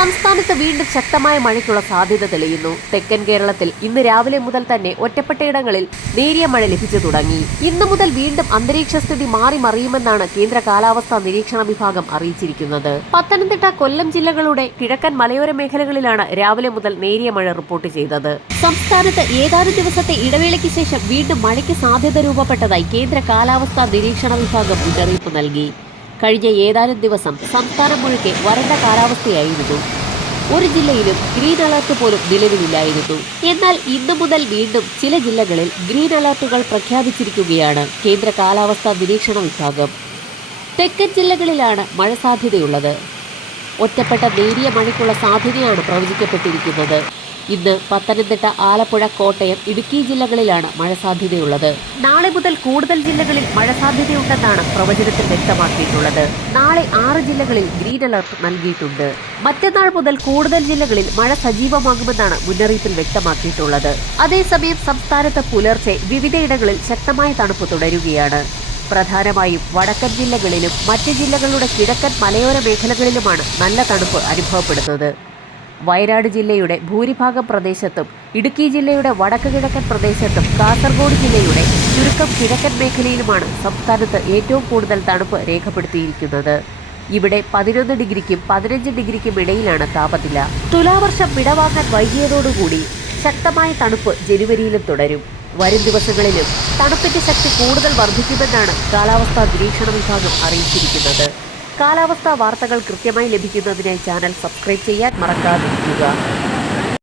സംസ്ഥാനത്ത് വീണ്ടും ശക്തമായ മഴയ്ക്കുള്ള സാധ്യത തെളിയുന്നു. തെക്കൻ കേരളത്തിൽ ഇന്ന് രാവിലെ മുതൽ തന്നെ ഒറ്റപ്പെട്ടയിടങ്ങളിൽ നേരിയ മഴ ലഭിച്ചു തുടങ്ങി. ഇന്നു മുതൽ വീണ്ടും അന്തരീക്ഷ സ്ഥിതി മാറി മറിയുമെന്നാണ് കേന്ദ്ര കാലാവസ്ഥാ നിരീക്ഷണ വിഭാഗം അറിയിച്ചിരിക്കുന്നത്. പത്തനംതിട്ട, കൊല്ലം ജില്ലകളുടെ കിഴക്കൻ മലയോര മേഖലകളിലാണ് രാവിലെ മുതൽ നേരിയ മഴ റിപ്പോർട്ട് ചെയ്തത്. സംസ്ഥാനത്ത് ഏതാനും ദിവസത്തെ ഇടവേളയ്ക്ക് ശേഷം വീണ്ടും മഴയ്ക്ക് സാധ്യത രൂപപ്പെട്ടതായി കേന്ദ്ര കാലാവസ്ഥാ നിരീക്ഷണ വിഭാഗം മുന്നറിയിപ്പ് നൽകി. കഴിഞ്ഞ ഏതാനും ദിവസം സംസ്ഥാനം മുഴുക്കെ വരണ്ട കാലാവസ്ഥയായിരുന്നു. ഒരു ജില്ലയിലും ഗ്രീൻ അലർട്ട് പോലും നിലവിലില്ലായിരുന്നു. എന്നാൽ ഇന്നു മുതൽ വീണ്ടും ചില ജില്ലകളിൽ ഗ്രീൻ അലർട്ടുകൾ പ്രഖ്യാപിച്ചിരിക്കുകയാണ് കേന്ദ്ര കാലാവസ്ഥാ നിരീക്ഷണ വിഭാഗം. തെക്കൻ ജില്ലകളിലാണ് മഴ സാധ്യതയുള്ളത്. ഒറ്റപ്പെട്ട നേരിയ മഴയ്ക്കുള്ള സാധ്യതയാണ് പ്രവചിക്കപ്പെട്ടിരിക്കുന്നത്. ഇന്ന് പത്തനംതിട്ട, ആലപ്പുഴ, കോട്ടയം, ഇടുക്കി ജില്ലകളിലാണ് മഴ സാധ്യതയുള്ളത്. നാളെ മുതൽ കൂടുതൽ ജില്ലകളിൽ മഴ സാധ്യതയുണ്ടെന്നാണ് പ്രവചനത്തിൽ വ്യക്തമാക്കിയിട്ടുള്ളത്. നാളെ 6 ജില്ലകളിൽ ഗ്രീൻ അലർട്ട് നൽകിയിട്ടുണ്ട്. മറ്റന്നാൾ മുതൽ കൂടുതൽ ജില്ലകളിൽ മഴ സജീവമാകുമെന്നാണ് മുന്നറിയിപ്പിൽ വ്യക്തമാക്കിയിട്ടുള്ളത്. അതേസമയം സംസ്ഥാനത്ത് പുലർച്ചെ വിവിധയിടങ്ങളിൽ ശക്തമായ തണുപ്പ് തുടരുകയാണ്. പ്രധാനമായും വടക്കൻ ജില്ലകളിലും മറ്റ് ജില്ലകളുടെ കിഴക്കൻ മലയോര മേഖലകളിലുമാണ് നല്ല തണുപ്പ് അനുഭവപ്പെടുന്നത്. വയനാട് ജില്ലയുടെ ഭൂരിഭാഗം പ്രദേശത്തും ഇടുക്കി ജില്ലയുടെ വടക്ക് കിഴക്കൻ പ്രദേശത്തും കാസർഗോഡ് ജില്ലയുടെ ചുരുക്കം കിഴക്കൻ മേഖലയിലുമാണ് സംസ്ഥാനത്ത് ഏറ്റവും കൂടുതൽ തണുപ്പ് രേഖപ്പെടുത്തിയിരിക്കുന്നത്. ഇവിടെ 11 ഡിഗ്രിക്കും 15 ഡിഗ്രിക്കും ഇടയിലാണ് താപനില. തുലാവർഷം വിടവാങ്ങാൻ വൈകിയതോടുകൂടി ശക്തമായ തണുപ്പ് ജനുവരിയിലും തുടരും. വരും ദിവസങ്ങളിലും തണുപ്പിന്റെ ശക്തി കൂടുതൽ വർദ്ധിക്കുമെന്നാണ് കാലാവസ്ഥാ നിരീക്ഷണ വിഭാഗം അറിയിച്ചിരിക്കുന്നത്. കാലാവസ്ഥാ വാർത്തകൾ കൃത്യമായി ലഭിക്കുന്നതിനായി ചാനൽ സബ്സ്ക്രൈബ് ചെയ്യാൻ മറക്കാതിരിക്കുക.